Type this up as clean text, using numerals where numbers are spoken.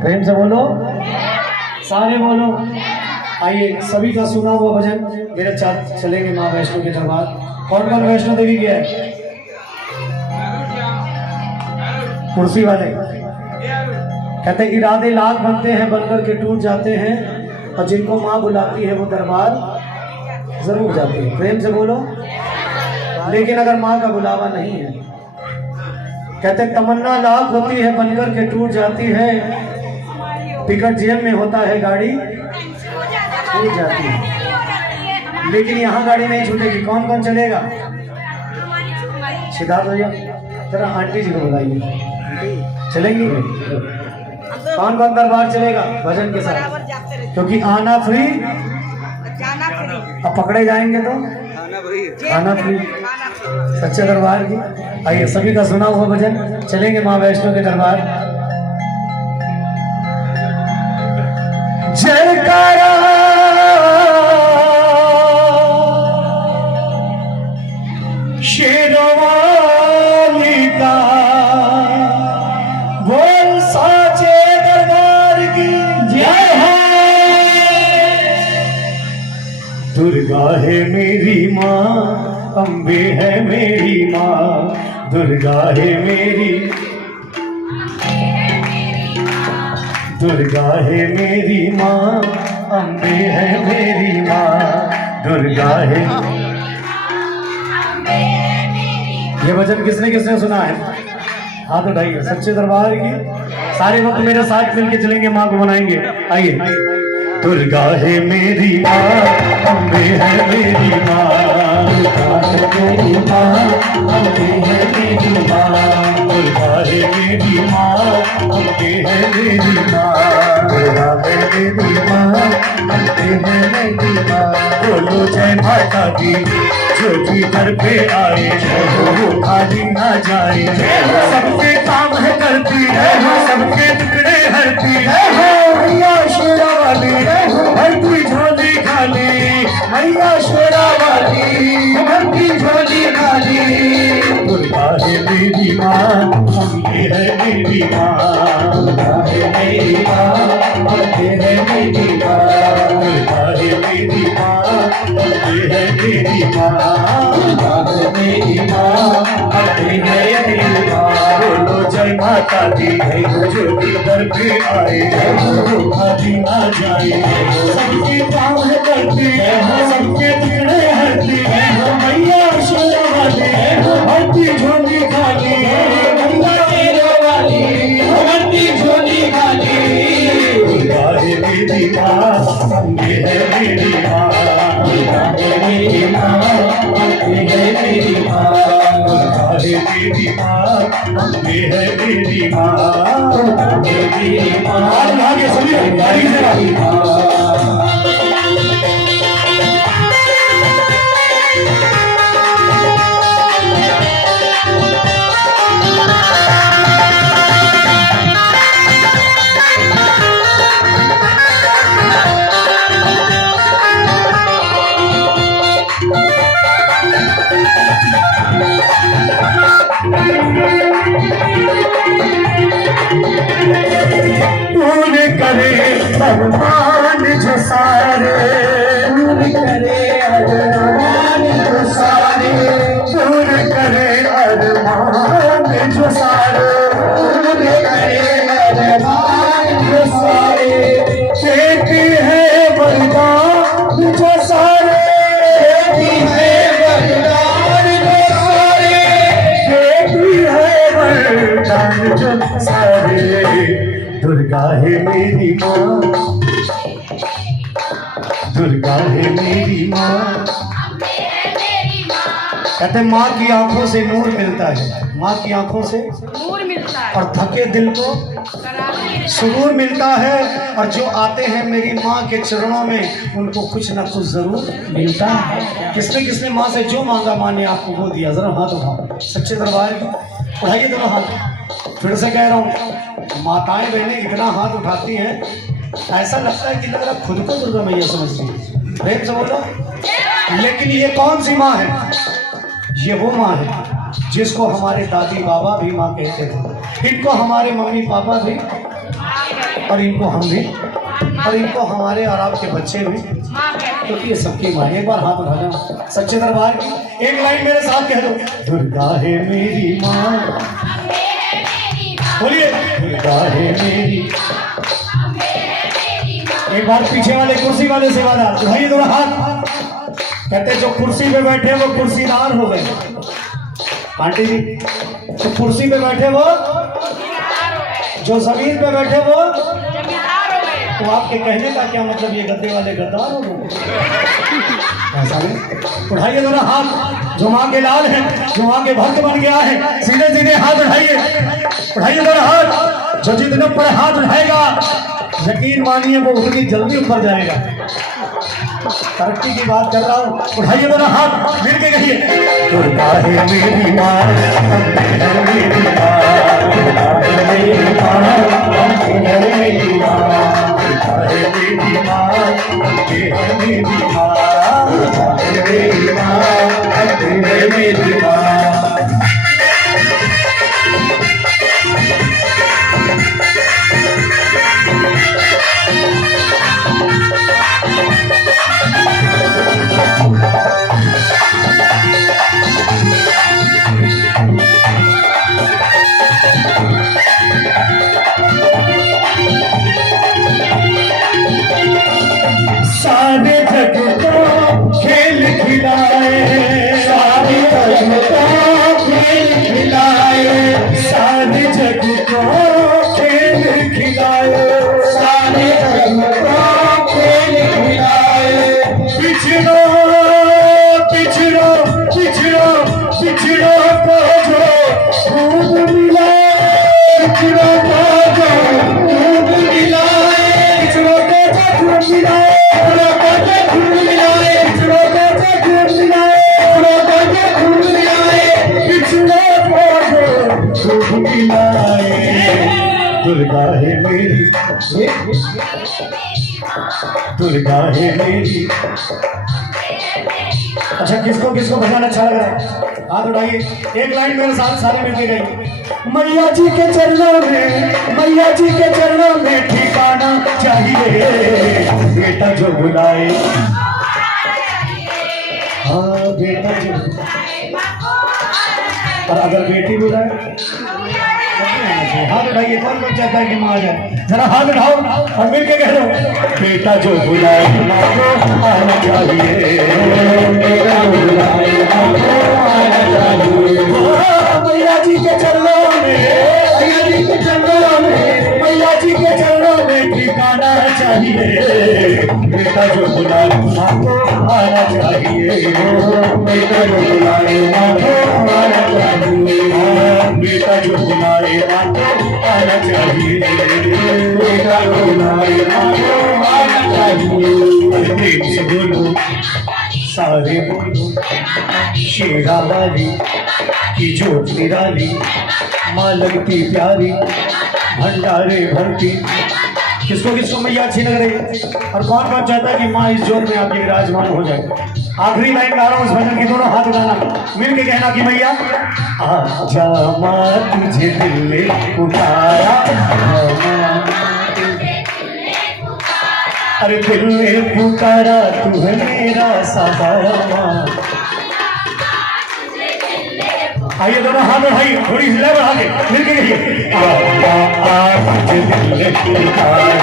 प्रेम से बोलो, सारे बोलो। आइए सभी का सुना हुआ भजन मेरे साथ चलेंगे माँ वैष्णो के दरबार। कौन कौन वैष्णो देवी गया है? कुर्सी वाले कहते इरादे लाख बनते हैं बनकर के टूट जाते हैं, और जिनको माँ बुलाती है वो दरबार जरूर जाते हैं। प्रेम से बोलो। लेकिन अगर माँ का बुलावा नहीं है, कहते तमन्ना लाख होती है बनकर के टूट जाती है, टिकट जेब में होता है गाड़ी छूट जाती है। लेकिन यहाँ गाड़ी नहीं छूटेगी। कौन कौन चलेगा? सिद्धार्थ भैया जरा आंटी जी को बुलाइए, चलेंगी? कौन कौन दरबार चलेगा भजन के साथ? क्योंकि आना फ्री अब पकड़े जाएंगे तो आना फ्री सच्चे दरबार की। आइए सभी का सुना हुआ भजन चलेंगे माँ वैष्णो के दरबार। जयकारा शेरवाली का बोल साचे दरबार की जय है। दुर्गा है मेरी माँ, अम्बे है मेरी माँ, दुर्गा है मेरी, दुर्गा है मेरी माँ, अम्बे है मेरी माँ, दुर्गा है। ये भजन किसने किसने सुना है? हाथ उठाइए। सच्चे दरबार की सारे वक्त मेरे साथ मिलके चलेंगे, माँ को बनाएंगे। आइए। दुर्गा है मेरी माँ, अम्बे है मेरी माँ, दुर्गा है मेरी माँ, अम्बे है मेरी माँ, दुर्गा है मेरी माँ, अम्बे है मेरी माँ, दुर्गा है मेरी माँ, अम्बे है मेरी माँ। बोलो जय माता दी, जो भी दर पे आए वो खाली ना जाए। सबके काम है करती है, सबके टुकड़े हरती है। मैया शेरा वाली भरती झोली खाली, मैया शेरा वाली भरती झोली खाली। दुर्गा है मेरी माँ, अम्बे है मेरी माँ, दुर्गा है मेरी माँ, अम्बे है मेरी माँ, दुर्गा है मेरी माँ, अम्बे है मेरी माँ, दुर्गा है मेरी माँ, अम्बे है मेरी माँ। बोलो जय माता दी, जो भी दर पे आए वो खाली ना जाए। सबके काम है करती है, सबके टुकड़े हरती है। मैया शेरा वाली भरती झोली खाली, मैया शेरा वाली भरती झोली खाली। दुर्गा है मेरी माँ, अम्बे है मेरी माँ, दुर्गा है मेरी माँ, अम्बे है मेरी माँ, दुर्गा है मेरी माँ, अम्बे है मेरी माँ, दुर्गा है मेरी माँ। आगे सभी गाड़ी से पूरे करे भगवान जो सारे, पूरे करे अरमान जो सारे, पूरे करे अरमान जो सारे, पूरे करे अरमान जो सारे। बेटी है बलिदान जो सारे, बेटी है बलिदान जो सारे, बेटी है बलिदान जो सारे। दुर्गा है मेरी माँ, दुर्गा है मेरी माँ। कहते माँ की आंखों से नूर मिलता है, माँ की आंखों से नूर मिलता है, और थके दिल को सुरूर मिलता है। और जो आते हैं मेरी माँ के चरणों में उनको कुछ ना कुछ जरूर मिलता है। किसने किसने माँ से जो मांगा माँ ने आपको वो दिया? जरा हाथ उठाओ। सच्चे दरबार की उठाइए दोनों हाथ। फिर से कह रहा हूँ, माताएं बहनें इतना हाथ उठाती हैं ऐसा लगता है कि लग रहा खुद को दुर्गा मैया समझ रही है। प्रेम से बोलो। लेकिन ये कौन सी माँ है? ये वो माँ है जिसको हमारे दादी बाबा भी माँ कहते थे, इनको हमारे मम्मी पापा भी और इनको हम भी, और इनको हमारे और आपके बच्चे भी, क्योंकि ये सबकी माँ। एक बार हाथ उठाना सच्चे दरबार की, एक लाइन मेरे साथ कह दो, दुर्गा है मेरी माँ। बोलिए, दुर्गा है मेरी। एक बार पीछे वाले कुर्सी वाले सेवादार उठाइए दोनों हाथ। कहते जो कुर्सी पे बैठे वो कुर्सीदार हो गए। आंटी जी, तो कुर्सी पे बैठे वो, जो जमीन पे बैठे वो, तो आपके कहने का क्या मतलब, ये गद्दे वाले गद्दार हो गए? ऐसा नहीं। उठाइए दोनों हाथ, जो माँ के लाल है, जो माँ के भक्त बन गया है, सीधे सीधे हाथ उठाइए। उठाइए दोनों हाथ, जो जितने पर हाथ उठाएगा यकीन मानिए वो उतनी जल्दी ऊपर जाएगा। तरक्की की बात कर रहा हूँ। उठाइए दोनों हाथ, मिल के कहिए, दुर्गा है मेरी माँ, मेरी माँ, मेरी माँ, मेरी माँ, मेरी माँ, मेरी माँ। सारे जग को खेल खिलाए, सारे जग को खेल खिलाए, सारे जग को खेल खिलाए, सारे जग को खेल खिलाए। पिछड़ो पिछड़ो पिछड़ो पिछड़ो को जो खूब मिलाए, पिछड़ो को जो खूब मिलाए, पिछड़ो को जो खूब मिलाए, दुर्गा है मेरी, दुर्गा है मेरी। अच्छा, किसको किसको भजन अच्छा लग रहा है हाथ उठाइए। एक लाइन मेरे साथ सारे मिलके गई, मैया जी के चरणों में, मैया जी के चरणों में ठिकाना चाहिए, बेटा जो बुलाए, हाँ बेटा जो, और अगर बेटी बुलाए हाथ उठाइए। कौन कौन चाहता है कि माँ आ जाए? जरा हाथ उठाओ और मिलके कह दो, बेटा जो बुलाए माँ को आना चाहिए, बेटा जो बुलाए माँ को आना चाहिए। मैया जी के चरणों में, मैया जी के चरणों में, मैया जी के चरणों में ठिकाना चाहिए, बेटा जो बुलाए माँ को आना चाहिए, बेटा जो बुलाए माँ को आना चाहिए, बेटा जो बुलाए माँ को आना चाहिए, बेटा जो बुलाए माँ को आना चाहिए। प्रेम से बोलो, सारे बोलो, शेरा वाली की जोत निराली, माँ लगती प्यारी, भंडारे भरती। किसको किसको मैया अच्छी लग रही है? और कौन कौन चाहता है कि माँ इस जोत में आपकी विराजमान हो जाए? आखिरी लाइन गा रहा हूँ इस भजन की, दोनों हाथ उठाना, मिल के कहना कि मैया आजा माँ तुझे दिल ने पुकारा, अरे दिल ने पुकारा तू है मेरा सहारा। आइए दोनों हाथ उठाइए, थोड़ी हिला बढ़ा के मिल के कहिए, तुझे दिल ने पुकारा,